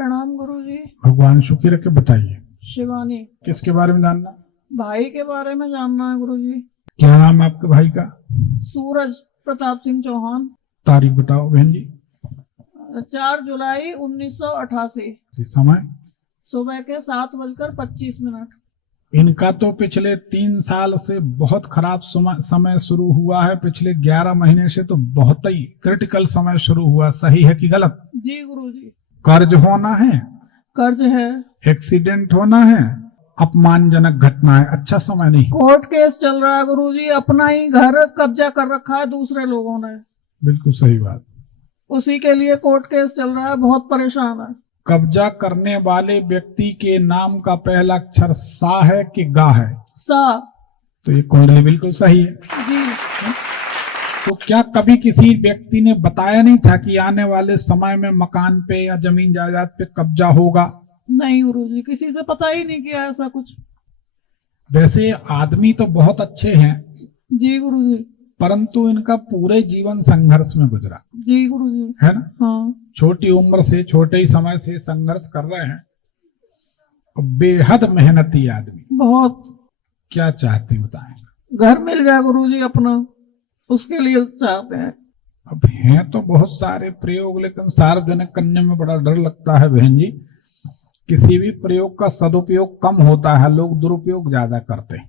प्रणाम गुरुजी। भगवान सुखी रखे। बताइए शिवानी। किसके बारे में जानना? भाई के बारे में जानना है गुरुजी। क्या नाम है आपके भाई का? सूरज प्रताप सिंह चौहान। तारीख बताओ बहन जी। 4 जुलाई 1988। समय? सुबह के 7:25। इनका तो पिछले 3 साल से बहुत खराब समय शुरू हुआ है। पिछले 11 महीने से तो बहुत ही क्रिटिकल समय शुरू हुआ। सही है कि गलत? जी गुरुजी। कर्ज होना है, कर्ज है, एक्सीडेंट होना है, अपमानजनक घटना है। अच्छा समय नहीं। कोर्ट केस चल रहा है गुरुजी। अपना ही घर कब्जा कर रखा है दूसरे लोगों ने। बिल्कुल सही बात। उसी के लिए कोर्ट केस चल रहा है। बहुत परेशान है। कब्जा करने वाले व्यक्ति के नाम का पहला अक्षर सा है कि गा है? सा। तो ये कुंडली बिल्कुल सही है जी। तो क्या कभी किसी व्यक्ति ने बताया नहीं था कि आने वाले समय में मकान पे या जमीन जायदाद पे कब्जा होगा? नहीं गुरुजी, किसी से पता ही नहीं किया ऐसा कुछ। वैसे आदमी तो बहुत अच्छे हैं, जी गुरुजी। परंतु इनका पूरे जीवन संघर्ष में गुजरा। जी गुरुजी। है ना? हाँ। छोटी उम्र से, छोटे ही समय से संघर्ष कर रहे हैं। बेहद मेहनती आदमी। बहुत। क्या चाहते बताएं? घर मिल जाए गुरुजी अपना, उसके लिए चाहते हैं। अब हैं तो बहुत सारे प्रयोग, लेकिन सार्वजनिक करने में बड़ा डर लगता है बहन जी। किसी भी प्रयोग का सदुपयोग कम होता है, लोग दुरुपयोग ज्यादा करते हैं।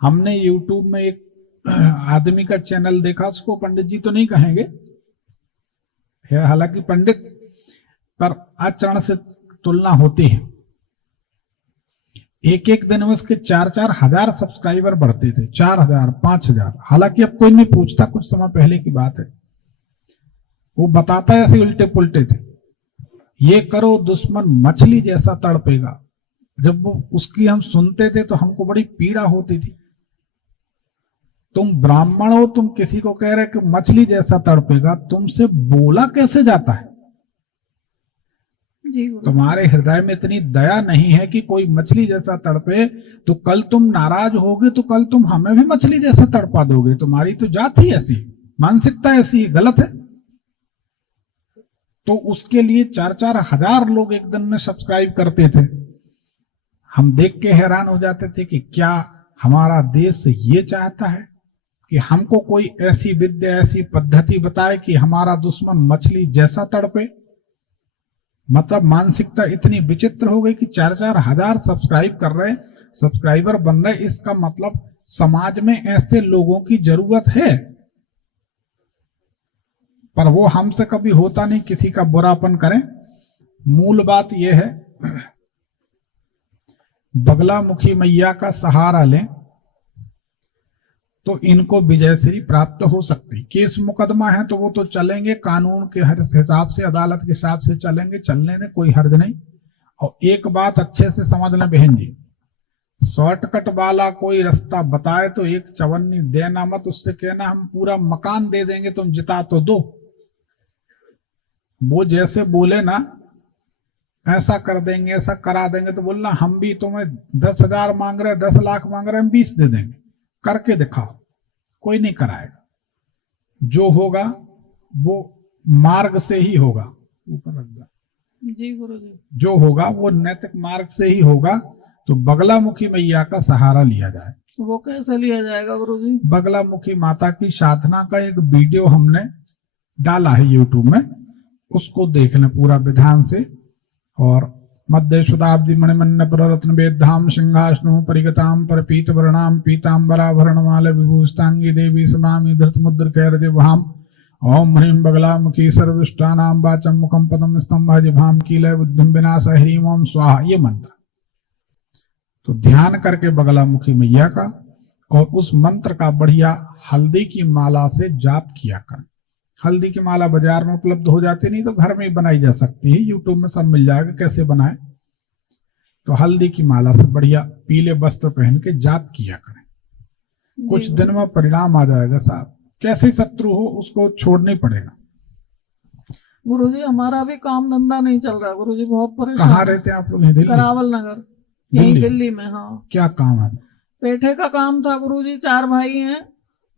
हमने YouTube में एक आदमी का चैनल देखा, उसको पंडित जी तो नहीं कहेंगे, है हालांकि पंडित, पर आचरण से तुलना होती है। एक एक दिन में उसके 4-4 हजार सब्सक्राइबर बढ़ते थे। 4,000, 5,000। हालांकि अब कोई नहीं पूछता, कुछ समय पहले की बात है। वो बताता है ऐसे उल्टे पुल्टे थे। ये करो दुश्मन मछली जैसा तड़पेगा। जब वो उसकी हम सुनते थे तो हमको बड़ी पीड़ा होती थी। तुम ब्राह्मण हो, तुम किसी को कह रहे कि मछली जैसा तड़पेगा, तुमसे बोला कैसे जाता है? जी। तुम्हारे हृदय में इतनी दया नहीं है कि कोई मछली जैसा तड़पे, तो कल तुम नाराज होगे तो कल तुम हमें भी मछली जैसा तड़पा दोगे। तुम्हारी तो जात ही ऐसी, मानसिकता ऐसी, गलत है। तो उसके लिए 4-4 हजार लोग एक दिन में सब्सक्राइब करते थे। हम देख के हैरान हो जाते थे कि क्या हमारा देश ये चाहता है कि हमको कोई ऐसी विद्या, ऐसी पद्धति बताए कि हमारा दुश्मन मछली जैसा तड़पे? मतलब मानसिकता इतनी विचित्र हो गई कि 4-4 हजार सब्सक्राइब कर रहे, सब्सक्राइबर बन रहे। इसका मतलब समाज में ऐसे लोगों की जरूरत है। पर वो हमसे कभी होता नहीं किसी का बुरापन करें। मूल बात यह है, बगलामुखी मैया का सहारा लें तो इनको विजयश्री प्राप्त हो सकती। केस मुकदमा है तो वो तो चलेंगे, कानून के हर हिसाब से, अदालत के हिसाब से चलेंगे, चलने में कोई हर्ज नहीं। और एक बात अच्छे से समझ लें बहन जी, शॉर्टकट वाला कोई रास्ता बताए तो एक चवन्नी देना मत। उससे कहना हम पूरा मकान दे देंगे, तुम जिता तो दो। वो जैसे बोले ना ऐसा कर देंगे, ऐसा करा देंगे, तो बोलना हम भी तुम्हें 10,000 मांग रहे, 10 लाख मांग रहे, हम 20 दे देंगे, करके दिखाओ। कोई नहीं कराएगा। जो होगा वो मार्ग से ही होगा। ऊपर रख दो। जी गुरुजी। जो होगा वो नैतिक मार्ग से ही होगा। तो बगलामुखी मैया का सहारा लिया जाए। वो कैसे लिया जाएगा गुरुजी? बगलामुखी माता की साधना का एक वीडियो हमने डाला है YouTube में, उसको देख लें पूरा विधान से। और मध्य शताब्दी मणिमन्नपर रत्न वेदाम सिंहासनो परिगताम पर पीत वर्णाम पीतांबराभरणमाल विभूषितांगी देवी समामि धृत मुद्र कैरजिभाम ओम ह्रीं बगलामुखी सर्विष्टानाम वाचम मुखम पदम स्तंभ जिभाम कीलय बुद्धिम विनाश ह्रीं ओम स्वाहा। ये मंत्र तो ध्यान करके बगलामुखी मैया का, और उस मंत्र का बढ़िया हल्दी की माला से जाप किया करें। हल्दी की माला बाजार में उपलब्ध हो जाती, नहीं तो घर में ही बनाई जा सकती है। YouTube में सब मिल जाएगा कैसे बनाए। तो हल्दी की माला से बढ़िया पीले वस्त्र पहन के जाप किया करें। कुछ दिन में परिणाम आ जाएगा साहब। कैसे शत्रु हो उसको छोड़ना पड़ेगा। गुरुजी हमारा भी काम धंधा नहीं चल रहा गुरुजी, बहुत परेशान। कहाँ रहते हैं आप लोग? दिल्ली? करावल नगर, यही दिल्ली में। हाँ। क्या काम है? पेठे का काम था गुरुजी। 4 भाई हैं,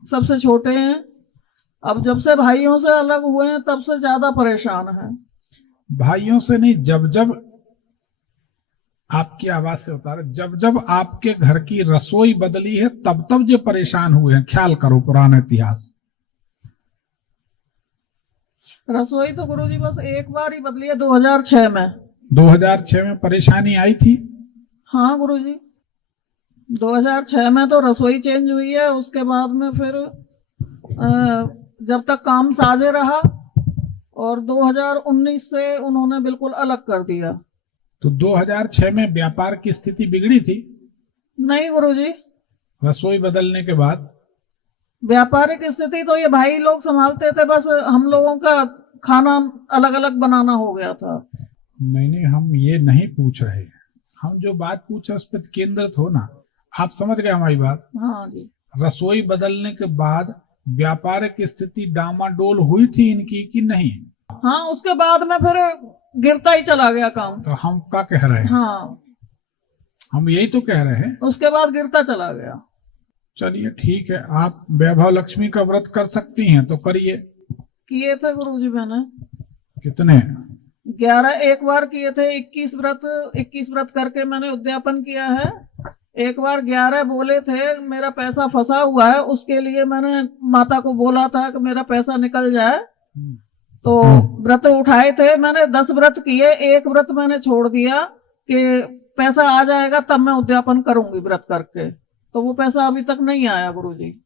सबसे छोटे हैं। अब जब से भाइयों से अलग हुए हैं तब से ज्यादा परेशान हैं। भाइयों से नहीं, जब जब आपकी आवाज से उतारे, जब जब आपके घर की रसोई बदली है तब तब जो परेशान हुए हैं, ख्याल करो पुराना इतिहास। रसोई तो गुरुजी बस एक बार ही बदली है 2006 में। 2006 में परेशानी आई थी? हाँ गुरुजी, 2006 में तो रसोई चेंज हुई है। उसके बाद में फिर जब तक काम साझे रहा, और 2019 से उन्होंने बिल्कुल अलग कर दिया। तो 2006 में व्यापार की स्थिति बिगड़ी थी? नहीं गुरुजी, रसोई बदलने के बाद व्यापारिक स्थिति तो ये भाई लोग संभालते थे, बस हम लोगों का खाना अलग अलग बनाना हो गया था। नहीं नहीं, हम ये नहीं पूछ रहे, हम जो बात पूछे उस पर केंद्रित हो ना। आप समझ गए हमारी बात? हाँ जी। रसोई बदलने के बाद व्यापारिक स्थिति डामाडोल हुई थी इनकी कि नहीं? हाँ, उसके बाद में फिर गिरता ही चला गया काम। तो हम क्या कह रहे हैं? हाँ, हम यही तो कह रहे हैं। उसके बाद गिरता चला गया। चलिए ठीक है, आप वैभव लक्ष्मी का व्रत कर सकती हैं तो करिए। किए थे गुरुजी मैंने। कितने? 11 एक बार किए थे। 21 व्रत करके मैंने उद्यापन किया है। एक बार 11 बोले थे, मेरा पैसा फंसा हुआ है, उसके लिए मैंने माता को बोला था कि मेरा पैसा निकल जाए, तो व्रत उठाए थे मैंने। 10 व्रत किए, एक व्रत मैंने छोड़ दिया कि पैसा आ जाएगा तब मैं उद्यापन करूंगी व्रत करके, तो वो पैसा अभी तक नहीं आया गुरुजी।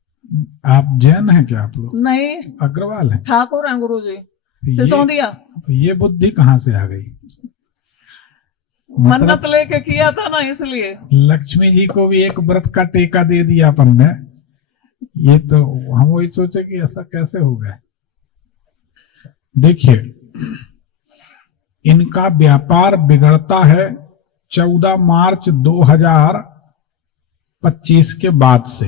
आप जैन हैं क्या आप लोग? नहीं, अग्रवाल हैं? ठाकुर हैं गुरुजी, सिसोदिया। ये बुद्धि कहाँ से आ गई? मन्नत लेके किया था ना, इसलिए। लक्ष्मी जी को भी एक व्रत का टेका दे दिया अपन ने। ये तो हम वही सोचे कि ऐसा कैसे हो गया। देखिए, इनका व्यापार बिगड़ता है 14 मार्च 2025 के बाद से।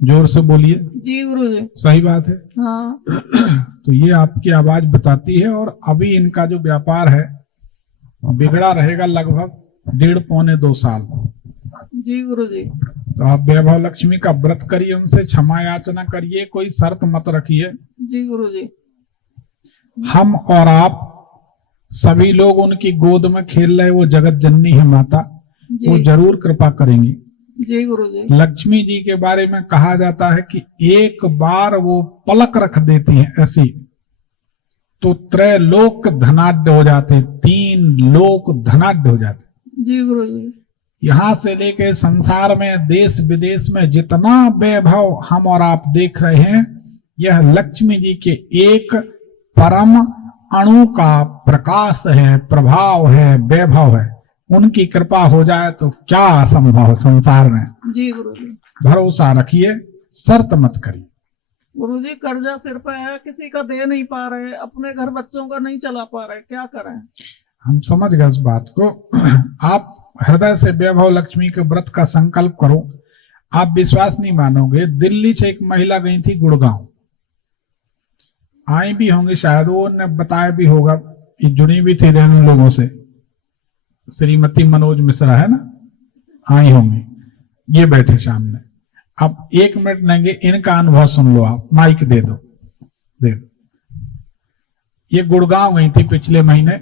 जोर से बोलिए। जी गुरुजी। सही बात है? हाँ। तो ये आपकी आवाज बताती है। और अभी इनका जो व्यापार है बिगड़ा रहेगा लगभग 1.5-2 साल। जी गुरुजी। तो आप वैभव लक्ष्मी का व्रत करिए, उनसे क्षमा याचना करिए, कोई शर्त मत रखिए। जी गुरुजी। हम और आप सभी लोग उनकी गोद में खेल रहे, वो जगत जननी है माता, वो जरूर कृपा करेंगी। जी गुरुजी। लक्ष्मी जी के बारे में कहा जाता है कि एक बार वो पलक रख देती हैं ऐसी, तो त्रैलोक धनाढ्य हो जाते, 3 लोक धनाढ्य हो जाते। जी गुरुजी। यहां से लेके संसार में देश विदेश में जितना वैभव हम और आप देख रहे हैं, यह लक्ष्मी जी के एक परम अणु का प्रकाश है, प्रभाव है, वैभव है। उनकी कृपा हो जाए तो क्या असंभव संसार में। जी गुरुजी। भरोसा रखिए, शर्त मत करिए। गुरुजी, कर्जा सिर पे है, किसी का दे नहीं पा रहे, अपने घर बच्चों का नहीं चला पा रहे, क्या करें? हम समझ गए इस बात को। आप हृदय से वैभव लक्ष्मी के व्रत का संकल्प करो। आप विश्वास नहीं मानोगे, दिल्ली से एक महिला गई थी गुड़गांव, आई भी होंगी शायद, वो ने बताया भी होगा कि जुड़ी भी थी रेणु लोगों से। श्रीमती मनोज मिश्रा है ना, आई होंगी, ये बैठे सामने। अब 1 मिनट लेंगे, इनका अनुभव सुन लो। आप माइक दे दो, दे दो। ये गुड़गांव गई थी पिछले महीने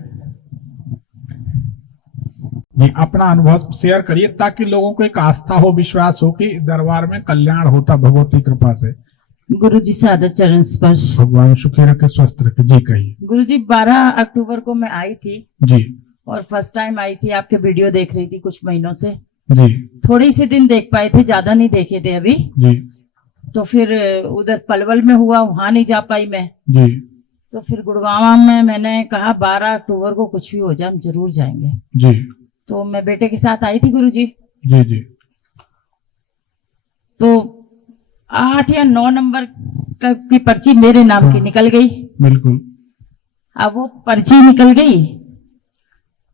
जी। अपना अनुभव शेयर करिए ताकि लोगों को एक आस्था हो, विश्वास हो कि दरबार में कल्याण होता भगवती कृपा से। गुरुजी सादर चरण स्पर्श। भगवान सुखी रखे, स्वस्थ रखे। जी कहिए। गुरुजी, 12 अक्टूबर को मैं आई थी जी, और फर्स्ट टाइम आई थी, आपके वीडियो देख रही थी कुछ महीनों से जी। थोड़ी सी दिन देख पाए थे, ज्यादा नहीं देखे थे अभी जी, तो फिर उधर पलवल में हुआ, वहां नहीं जा पाई मैं। जी, तो फिर गुड़गांव में मैंने कहा 12 अक्टूबर को कुछ भी हो जाए हम जरूर जाएंगे। जी, तो मैं बेटे के साथ आई थी गुरुजी। जी, जी। तो 8 या 9 नंबर की पर्ची मेरे नाम की निकल गई। बिल्कुल। अब वो पर्ची निकल गई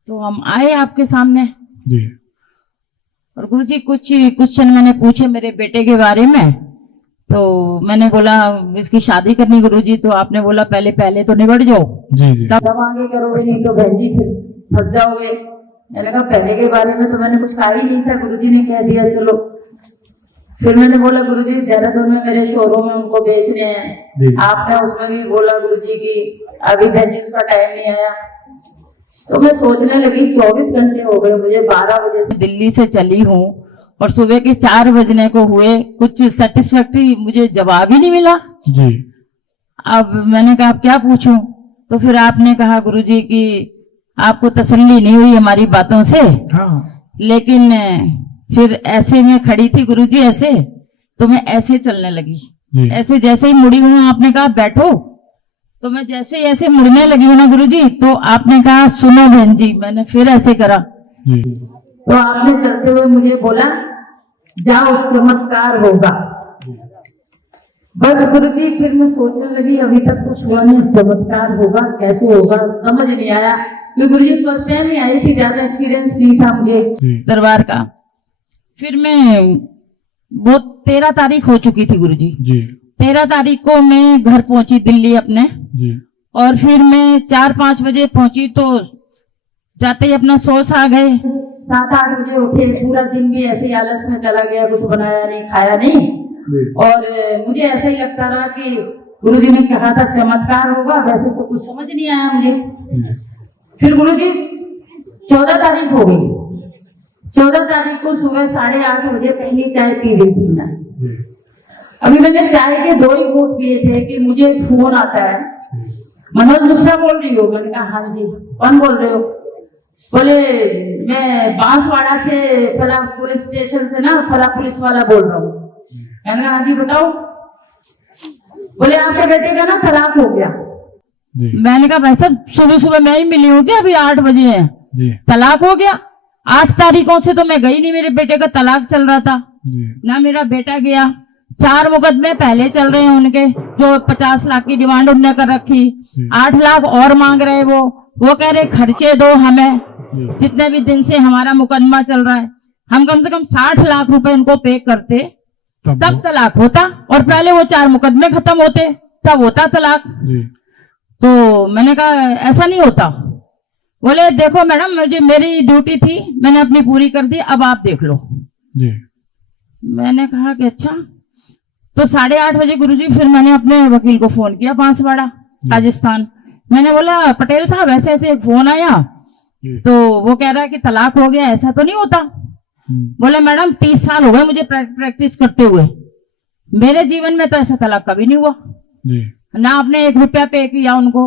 तो हम आए आपके सामने। जी। और गुरुजी कुछ क्वेश्चन मैंने पूछे मेरे बेटे के बारे में। तो मैंने बोला इसकी शादी करनी गुरुजी, तो आपने बोला पहले तो निबट जाओ, जी, जी। तब आगे करोगे, नहीं तो बहन जी फिर फंस जाओगे। मैंने कहा पहले के बारे में तो मैंने कुछ कहा ही नहीं था, गुरुजी ने कह दिया चलो। फिर मैंने बोला गुरुजी देहरादून में मेरे शोरूम में उनको बेचने जी। हैं, आपने उसमें भी बोला गुरुजी की अभी भेजिंग का टाइम नहीं आया। तो मैं सोचने लगी 24 घंटे हो गए, मुझे 12 बजे से दिल्ली से चली हूँ और सुबह के 4 बजने को हुए, कुछ सेटिस्फैक्टरी मुझे जवाब ही नहीं मिला। जी। अब मैंने कहा अब क्या पूछूं, तो फिर आपने कहा गुरुजी की आपको तसल्ली नहीं हुई हमारी बातों से, हाँ। लेकिन फिर ऐसे मैं खड़ी थी गुरुजी ऐसे, तो मैं ऐसे चलने लगी, जी। ऐसे जैसे ही मुड़ी हूं आपने कहा बैठो, तो मैं जैसे ही ऐसे मुड़ने लगी हूं ना गुरुजी, तो आपने कहा सुनो बहन जी, मैंने फिर ऐसे करा, जी। तो आपने चलते हुए मुझे बोला जाओ चमत्कार होगा। बस गुरुजी फिर मैं सोचने लगी अभी तक कुछ हुआ नहीं, चमत्कार होगा कैसे होगा समझ नहीं आया, क्योंकि गुरुजी फर्स्ट टाइम ही आई थी, ज्यादा एक्सपीरियंस नहीं था मुझे जी। दरबार का। फिर मैं वो 13 तारीख हो चुकी थी गुरुजी, जी। 13 तारीख को मैं घर पहुंची दिल्ली अपने, जी। और फिर मैं 4-5 बजे पहुंची, तो जाते ही अपना सोच आ गए, 7-8 बजे उठे, पूरा दिन भी ऐसे ही आलस में चला गया, कुछ बनाया नहीं खाया नहीं, और मुझे ऐसा ही लगता रहा कि गुरुजी ने कहा था चमत्कार होगा, वैसे तो कुछ समझ नहीं आया मुझे। फिर गुरुजी 14 तारीख हो गई, 14 तारीख को सुबह 8:30 बजे पहली चाय पी ली थी मैं। अभी मैंने चाय के 2 ही घूंट पिए थे कि मुझे एक फोन आता है, मनोज मिश्रा बोल रही हो? मैंने कहा हाँ जी। कौन बोल रहे हो? बोले मैं बांसवाड़ा से फला पुलिस स्टेशन से ना फला पुलिस वाला बोल रहा हूँ। मैंने कहा हाँ जी बताओ। बोले आपके बेटे का ना तलाक हो गया। जी। मैंने कहा भाई साहब सुबह सुबह मैं ही मिली हूँ क्या, अभी 8 बजे है, जी। तलाक हो गया? 8 तारीखों से तो मैं गई नहीं, मेरे बेटे का तलाक चल रहा था, जी। ना मेरा बेटा गया। 4 मुकदमे पहले चल रहे हैं उनके, जो 50 लाख की डिमांड उन्होंने कर रखी, 8 लाख और मांग रहे वो कह रहे खर्चे दो हमें, जितने भी दिन से हमारा मुकदमा चल रहा है, हम कम से कम 60 लाख रुपए उनको पे करते तब तलाक होता, और पहले वो 4 मुकदमे खत्म होते तब होता तलाक। जी। तो मैंने कहा ऐसा नहीं होता। बोले देखो मैडम मुझे मेरी ड्यूटी थी, मैंने अपनी पूरी कर दी, अब आप देख लो। जी। मैंने कहा कि अच्छा। तो 8:30 बजे गुरुजी फिर मैंने अपने वकील को फोन किया, बांसवाड़ा राजस्थान। मैंने बोला पटेल साहब ऐसे ऐसे एक फोन आया, तो वो कह रहा है कि तलाक हो गया, ऐसा तो नहीं होता। बोले मैडम 30 साल हो गए मुझे प्रैक्टिस करते हुए, मेरे जीवन में तो ऐसा तलाक कभी नहीं हुआ। जी। ना आपने 1 रुपया पे किया उनको,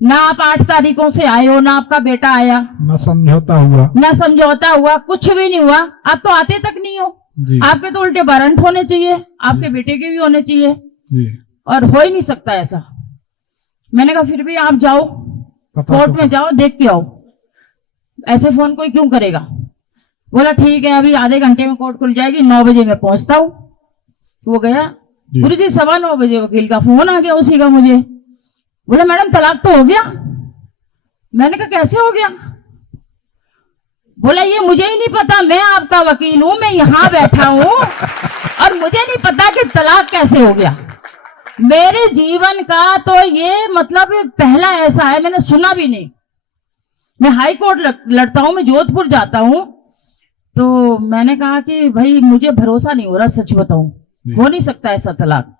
ना आप 8 तारीखों से आए हो, ना आपका बेटा आया, ना समझौता हुआ, कुछ भी नहीं हुआ। आप तो आते तक नहीं हो। जी। आपके तो उल्टे वारंट होने चाहिए, आपके बेटे के भी होने चाहिए, जी। और हो ही नहीं सकता ऐसा। मैंने कहा फिर भी आप जाओ कोर्ट में, जाओ देख के आओ, ऐसे फोन कोई क्यों करेगा। बोला ठीक है अभी आधे घंटे में कोर्ट खुल जाएगी, 9 बजे मैं पहुंचता हूँ। वो गया, गुरुजी 9:15 बजे वकील का फोन आ गया उसी का मुझे। बोला मैडम तलाक तो हो गया। मैंने कहा कैसे हो गया? बोला ये मुझे ही नहीं पता, मैं आपका वकील हूं, मैं यहां बैठा हूं और मुझे नहीं पता कि तलाक कैसे हो गया। मेरे जीवन का तो ये मतलब पहला ऐसा है, मैंने सुना भी नहीं। मैं हाई कोर्ट लड़ता हूं, मैं जोधपुर जाता हूं। तो मैंने कहा कि भाई मुझे भरोसा नहीं हो रहा, सच बताऊं हो नहीं सकता ऐसा तलाक।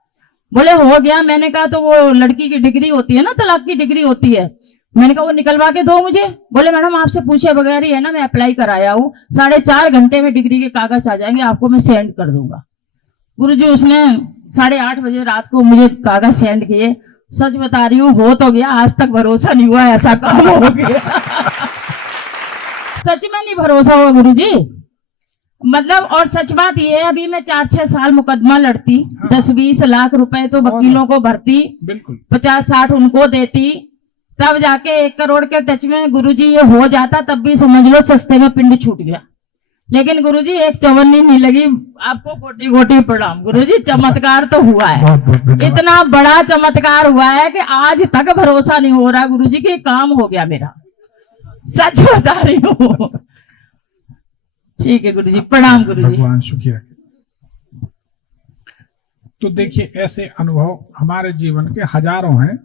बोले हो गया। मैंने कहा तो वो लड़की की डिग्री होती है ना, तलाक की डिग्री होती है, मैंने कहा वो निकलवा के दो मुझे। बोले मैडम आपसे पूछे बगैर ही है ना, मैं अप्लाई कराया हूँ, 4.5 घंटे में डिग्री के कागज आ जाएंगे, आपको मैं सेंड कर दूंगा। गुरुजी उसने 8:30 बजे रात को मुझे कागज सेंड किए। सच बता रही हूँ हो तो गया, आज तक भरोसा नहीं हुआ ऐसा काम हो गया। सच में नहीं भरोसा हुआ गुरुजी, मतलब। और सच बात ये है अभी मैं 4-6 साल मुकदमा लड़ती, 10-20 लाख रुपए तो वकीलों को भरती, 50-60 उनको देती, तब जाके 1 करोड़ के टच में गुरुजी ये हो जाता, तब भी समझ लो सस्ते में पिंड छूट गया। लेकिन गुरुजी एक चवन्नी नहीं लगी, आपको कोटि कोटि प्रणाम गुरुजी, चमत्कार तो हुआ है, इतना बड़ा चमत्कार हुआ है कि आज तक भरोसा नहीं हो रहा गुरुजी कि काम हो गया मेरा, सच बता रही हूँ। ठीक है गुरुजी, प्रणाम गुरुजी। भगवान सुखी रखे। तो देखिए ऐसे अनुभव हमारे जीवन के हजारों हैं,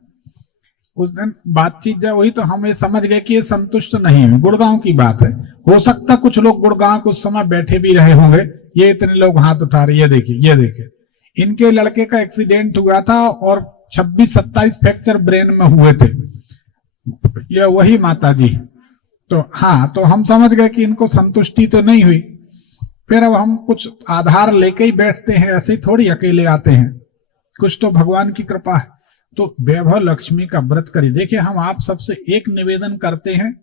उस दिन बातचीत जब हुई तो हम ये समझ गए कि ये संतुष्ट नहीं है। गुड़गांव की बात है, हो सकता कुछ लोग गुड़गांव कुछ समय बैठे भी रहे होंगे, ये इतने लोग हाथ उठा रहे, ये देखिए इनके लड़के का एक्सीडेंट हुआ था और 26-27 फ्रैक्चर ब्रेन में हुए थे, ये वही माता जी। तो हाँ, तो हम समझ गए कि इनको संतुष्टि तो नहीं हुई। फिर अब हम कुछ आधार लेके ही बैठते हैं, ऐसे ही थोड़ी अकेले आते हैं, कुछ तो भगवान की कृपा है। तो वैभव लक्ष्मी का व्रत करिए। देखिए, हम आप सबसे एक निवेदन करते हैं,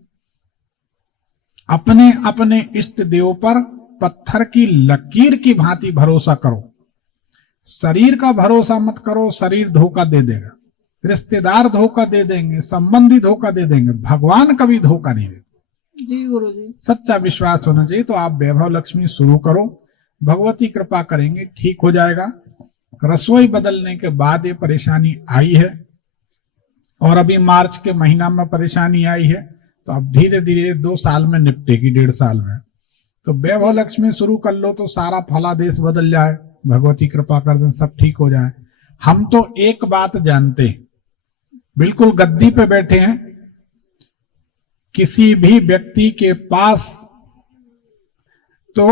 अपने अपने इष्ट देव पर पत्थर की लकीर की भांति भरोसा करो। शरीर का भरोसा मत करो, शरीर धोखा दे देगा, रिश्तेदार धोखा दे देंगे, संबंधी धोखा दे देंगे, भगवान कभी धोखा नहीं देते। जी गुरुजी। सच्चा विश्वास होना चाहिए। तो आप वैभव लक्ष्मी शुरू करो, भगवती कृपा करेंगे, ठीक हो जाएगा। रसोई बदलने के बाद ये परेशानी आई है और अभी मार्च के महीना में परेशानी आई है, तो अब धीरे धीरे 2 साल में निपटेगी, 1.5 साल में। तो वैभव लक्ष्मी शुरू कर लो तो सारा फलादेश बदल जाए, भगवती कृपा कर दें, सब ठीक हो जाए। हम तो एक बात जानते हैं, बिल्कुल गद्दी पे बैठे हैं, किसी भी व्यक्ति के पास, तो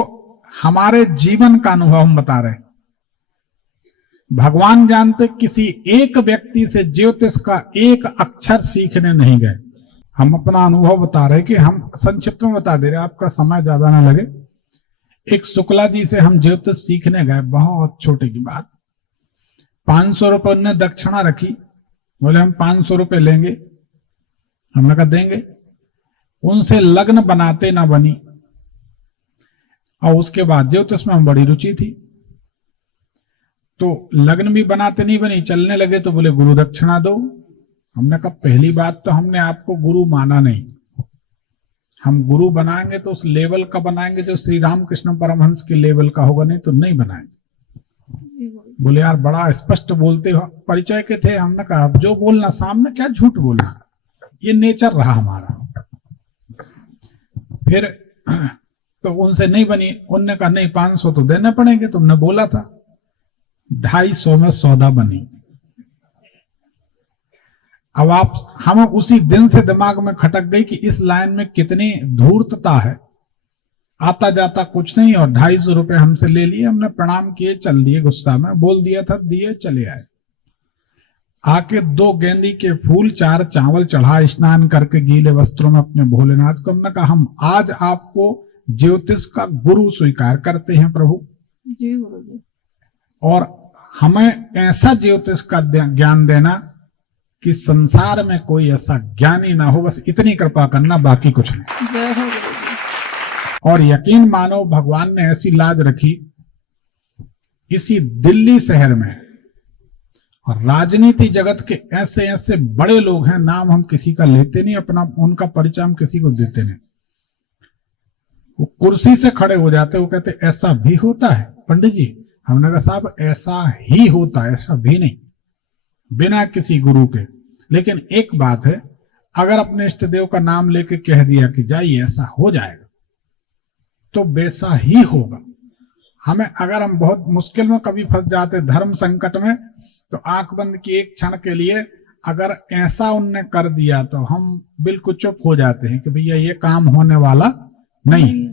हमारे जीवन का अनुभव हम बता रहे हैं, भगवान जानते किसी एक व्यक्ति से ज्योतिष का एक अक्षर सीखने नहीं गए। हम अपना अनुभव बता रहे कि हम संक्षिप्त में बता दे रहे, आपका समय ज्यादा ना लगे। एक शुक्ला जी से हम ज्योतिष सीखने गए, बहुत छोटे की बात, 500 रुपये उन्होंने दक्षिणा रखी, बोले हम 500 रुपये लेंगे, हमने कहा देंगे। उनसे लग्न बनाते ना बनी, और उसके बाद ज्योतिष में हम बड़ी रुचि थी, तो लग्न भी बनाते नहीं बनी, चलने लगे तो बोले गुरु दक्षिणा दो। हमने कहा पहली बात तो हमने आपको गुरु माना नहीं, हम गुरु बनाएंगे तो उस लेवल का बनाएंगे जो श्री रामकृष्ण परमहंस के लेवल का होगा, नहीं तो नहीं बनाएंगे। बोले यार बड़ा स्पष्ट बोलते हो, परिचय के थे। हमने कहा अब जो बोलना सामने, क्या झूठ बोलना, ये नेचर रहा हमारा। फिर तो उनसे नहीं बनी, उनने कहा नहीं 500 तो देने पड़ेंगे, तुमने बोला था। 250 में सौदा बनी। अब आप, हम उसी दिन से दिमाग में खटक गई कि इस लाइन में कितनी धूर्तता है, आता जाता कुछ नहीं, और 250 रुपए हमसे ले लिए। हमने प्रणाम किए, चल दिए, गुस्सा में बोल दिया था, दिए, चले आए। आके 2 गेंदी के फूल, 4 चावल चढ़ा, स्नान करके गीले वस्त्रों में अपने भोलेनाथ को हमने कहा हम आज आपको ज्योतिष का गुरु स्वीकार करते हैं प्रभु जी गुरुजी। और हमें ऐसा ज्योतिष का ज्ञान देना कि संसार में कोई ऐसा ज्ञानी ना हो, बस इतनी कृपा करना, बाकी कुछ नहीं। जय हो गुरुजी। और यकीन मानो भगवान ने ऐसी लाज रखी, इसी दिल्ली शहर में, और राजनीति जगत के ऐसे ऐसे बड़े लोग हैं, नाम हम किसी का लेते नहीं, अपना उनका परिचय हम किसी को देते नहीं। वो कुर्सी से खड़े हो जाते, वो कहते ऐसा भी होता है पंडित जी। हमने कहा साहब ऐसा ही होता है, ऐसा भी नहीं, बिना किसी गुरु के। लेकिन एक बात है, अगर अपने इष्ट देव का नाम लेके कह दिया कि जाइए ऐसा हो जाएगा, तो वैसा ही होगा। हमें, अगर हम बहुत मुश्किल में कभी फंस जाते, धर्म संकट में, तो आंख बंद की एक क्षण के लिए अगर ऐसा उनने कर दिया तो हम बिल्कुल चुप हो जाते हैं कि भैया ये काम होने वाला नहीं।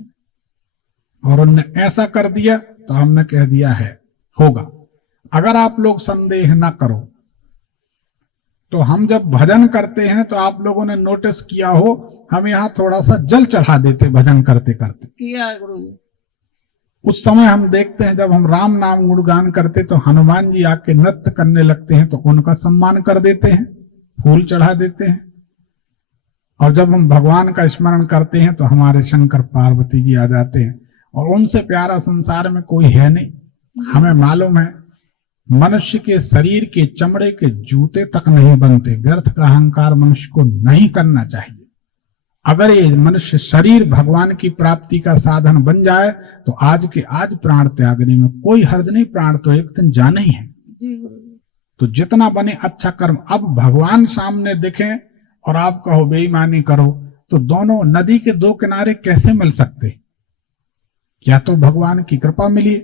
और उनने ऐसा कर दिया तो हमने कह दिया है होगा। अगर आप लोग संदेह ना करो, तो हम जब भजन करते हैं तो आप लोगों ने नोटिस किया हो, हम यहाँ थोड़ा सा जल चढ़ा देते भजन करते करते। किया है गुरुजी। उस समय हम देखते हैं जब हम राम नाम गुणगान करते तो हनुमान जी आके नृत्य करने लगते हैं, तो उनका सम्मान कर देते हैं, फूल चढ़ा देते हैं। और जब हम भगवान का स्मरण करते हैं तो हमारे शंकर पार्वती जी आ जाते हैं, और उनसे प्यारा संसार में कोई है नहीं। हमें मालूम है मनुष्य के शरीर के चमड़े के जूते तक नहीं बनते, व्यर्थ का अहंकार मनुष्य को नहीं करना चाहिए। अगर ये मनुष्य शरीर भगवान की प्राप्ति का साधन बन जाए तो आज के आज प्राण त्यागने में कोई हर्ज नहीं, प्राण तो एक दिन जाना ही है। तो जितना बने अच्छा कर्म। अब भगवान सामने दिखे और आप कहो बेईमानी करो, तो दोनों नदी के 2 किनारे कैसे मिल सकते? या तो भगवान की कृपा मिली,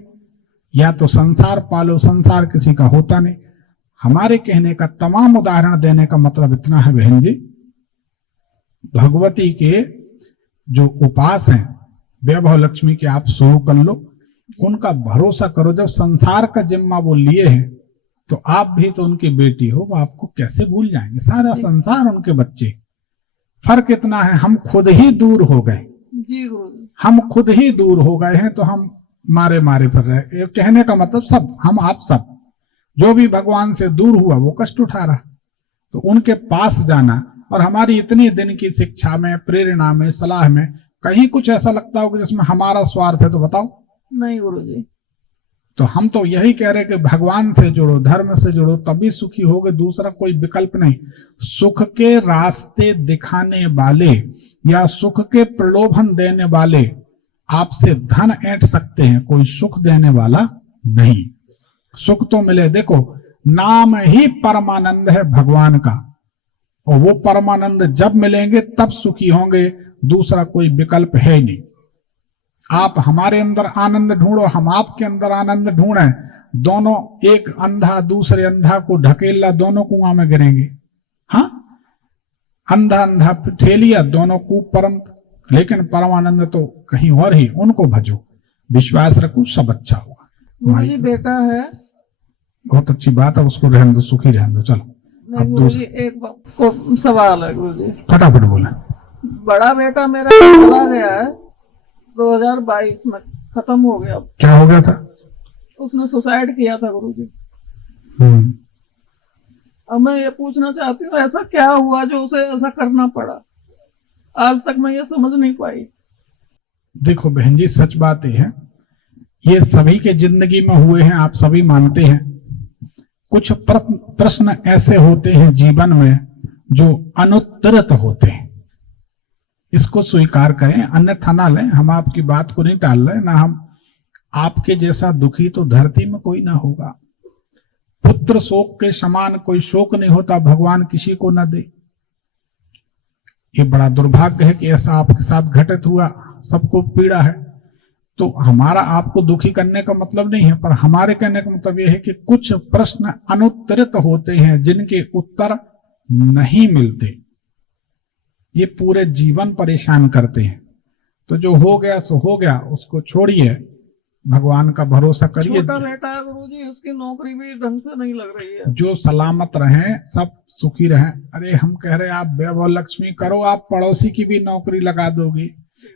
या तो संसार पालो, संसार किसी का होता नहीं। हमारे कहने का तमाम उदाहरण देने का मतलब इतना है बहन जी, भगवती के जो उपास हैं वैभव लक्ष्मी के आप शुरू कर लो, उनका भरोसा करो। जब संसार का जिम्मा वो लिए हैं तो आप भी तो उनकी बेटी हो, वो आपको कैसे भूल जाएंगे? सारा संसार उनके बच्चे। फर्क इतना है, हम खुद ही दूर हो गए। जी गुरुजी, हम खुद ही दूर हो गए हैं तो हम मारे मारे फिर रहे। ये कहने का मतलब सब, हम आप सब, जो भी भगवान से दूर हुआ वो कष्ट उठा रहा। तो उनके पास जाना, और हमारी इतनी दिन की शिक्षा में, प्रेरणा में, सलाह में कहीं कुछ ऐसा लगता हो कि जिसमें हमारा स्वार्थ है तो बताओ? नहीं गुरुजी। तो हम तो यही कह रहे कि भगवान से जुड़ो, धर्म से जुड़ो, तभी सुखी होगे, दूसरा कोई विकल्प नहीं। सुख के रास्ते दिखाने वाले या सुख के प्रलोभन देने वाले आपसे धन ऐंठ सकते हैं, कोई सुख देने वाला नहीं। सुख तो मिले, देखो नाम ही परमानंद है भगवान का, और वो परमानंद जब मिलेंगे तब सुखी होंगे, दूसरा कोई विकल्प है ही नहीं। आप हमारे अंदर आनंद ढूंढो, हम आपके अंदर आनंद ढूंढें, दोनों, एक अंधा दूसरे अंधा को ढकेला, दोनों कुआं में गिरेंगे। हाँ, अंधा अंधा ठेलिया, दोनों कूप परम। लेकिन परमानंद तो कहीं और ही, उनको भजो, विश्वास रखो, सब अच्छा होगा। गुरुजी बेटा है। बहुत अच्छी बात है, उसको रहने दो, सुखी रहने दो। चलो नहीं गुरुजी, एक को सवाल है गुरुजी, फटाफट बोले। बड़ा बेटा मेरा चला गया है 2022 में, खत्म हो गया। क्या हो गया था? उसने सुसाइड किया था गुरुजी। अब मैं ये पूछना चाहती हूँ, ऐसा क्या हुआ जो उसे ऐसा करना पड़ा? आज तक मैं ये समझ नहीं पाई। देखो बहन जी, सच बात ये है, ये सभी के जिंदगी में हुए हैं, आप सभी मानते हैं। कुछ प्रश्न ऐसे होते हैं जीवन में जो अनुत्तरित होते हैं, इसको स्वीकार करें, अन्यथा ना लें। हम आपकी बात को नहीं टाल रहे, ना हम आपके जैसा दुखी तो धरती में कोई ना होगा। पुत्र शोक के समान कोई शोक नहीं होता, भगवान किसी को न दे। ये बड़ा दुर्भाग्य है कि ऐसा आपके साथ घटित हुआ, सबको पीड़ा है। तो हमारा आपको दुखी करने का मतलब नहीं है, पर हमारे कहने का मतलब यह है कि कुछ प्रश्न अनुत्तरित होते हैं जिनके उत्तर नहीं मिलते, ये पूरे जीवन परेशान करते हैं। तो जो हो गया सो हो गया, उसको छोड़िए, भगवान का भरोसा करिए। छोटा बेटा है गुरुजी, उसकी नौकरी भी ढंग से नहीं लग रही है। जो सलामत रहें, सब सुखी रहें। अरे हम कह रहे आप वैभव लक्ष्मी करो, आप पड़ोसी की भी नौकरी लगा दोगी।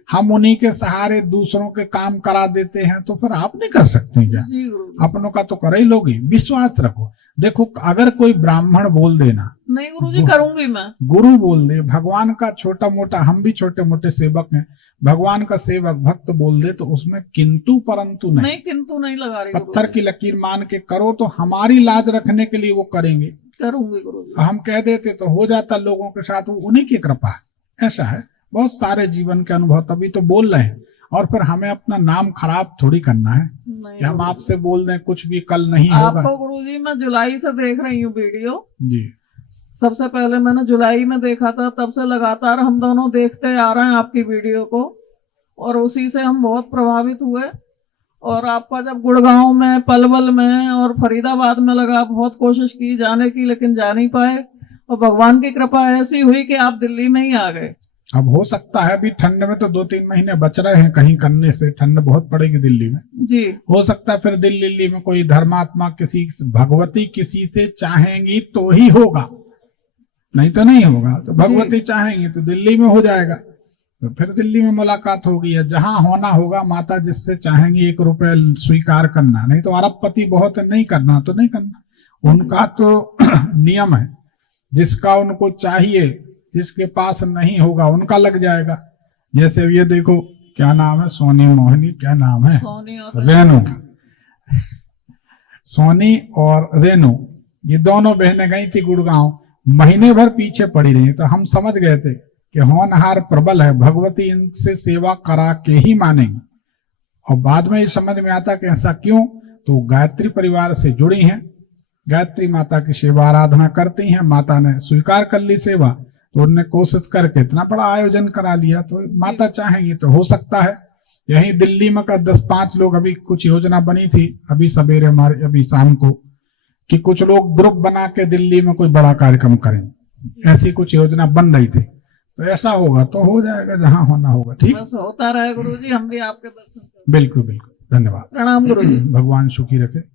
हम उन्हीं के सहारे दूसरों के काम करा देते हैं, तो फिर आप नहीं कर सकते क्या? जी गुरुजी। अपनों का तो कर ही लोगी, विश्वास रखो। देखो अगर कोई ब्राह्मण बोल देना, नहीं गुरुजी, करूंगी मैं। गुरु बोल दे, भगवान का छोटा मोटा, हम भी छोटे मोटे सेवक हैं, भगवान का सेवक भक्त बोल दे, तो उसमें किंतु परंतु नहीं, किंतु नहीं लगा रही। पत्थर की लकीर मान के करो, तो हमारी लाज रखने के लिए वो करेंगे। करूंगी गुरुजी। हम कह देते तो हो जाता लोगों के साथ, वो उन्हीं की कृपा है। ऐसा है, बहुत सारे जीवन के अनुभव, तभी तो बोल रहे हैं। और फिर हमें अपना नाम खराब थोड़ी करना है कि हम आपसे बोल दें कुछ भी कल नहीं होगा। आपको गुरुजी मैं जुलाई से देख रही हूँ वीडियो जी। सबसे पहले मैंने जुलाई में देखा था, तब से लगातार हम दोनों देखते आ रहे हैं आपकी वीडियो को, और उसी से हम बहुत प्रभावित हुए। और आपका जब गुड़गांव में, पलवल में और फरीदाबाद में लगा, बहुत कोशिश की जाने की, लेकिन जा नहीं पाए। और भगवान की कृपा ऐसी हुई कि आप दिल्ली में ही आ गए। अब हो सकता है, अभी ठंड में तो 2-3 महीने बच रहे हैं कहीं करने से, ठंड बहुत पड़ेगी दिल्ली में जी। हो सकता है फिर दिल्ली में कोई धर्मात्मा, किसी भगवती किसी से चाहेंगी तो ही होगा, नहीं तो नहीं होगा। तो भगवती चाहेंगी तो दिल्ली में हो जाएगा, तो फिर दिल्ली में मुलाकात होगी। या जहां होना होगा, माता जिससे चाहेंगी 1 रुपए स्वीकार करना, नहीं तो अरबपति बहुत है, नहीं करना तो नहीं करना। उनका तो नियम है, जिसका उनको चाहिए, जिसके पास नहीं होगा उनका लग जाएगा। जैसे ये देखो, क्या नाम है, सोनी मोहिनी, क्या नाम है, सोनी और रेनू। सोनी और रेनू, ये दोनों बहनें गई थी गुड़गांव, महीने भर पीछे पड़ी रही। तो हम समझ गए थे कि होनहार प्रबल है, भगवती इनसे सेवा करा के ही मानेंगे। और बाद में ये समझ में आता कि ऐसा क्यों, तो गायत्री परिवार से जुड़ी हैं, गायत्री माता की सेवा आराधना करती हैं, माता ने स्वीकार कर ली सेवा, तो उन्होंने कोशिश करके इतना बड़ा आयोजन करा लिया। तो माता चाहेंगी तो हो सकता है। यहीं दिल्ली में का 10-5 लोग, अभी कुछ योजना बनी थी, अभी सवेरे हमारे, अभी शाम को कि कुछ लोग ग्रुप बना के दिल्ली में कोई बड़ा कार्यक्रम करें, ऐसी कुछ योजना बन रही थी। तो ऐसा होगा तो हो जाएगा, जहां होना होगा। ठीक, बस होता रहे गुरुजी, हम भी आपके दर्शन करें। बिल्कुल बिल्कुल, धन्यवाद। प्रणाम गुरुजी। भगवान सुखी रखे।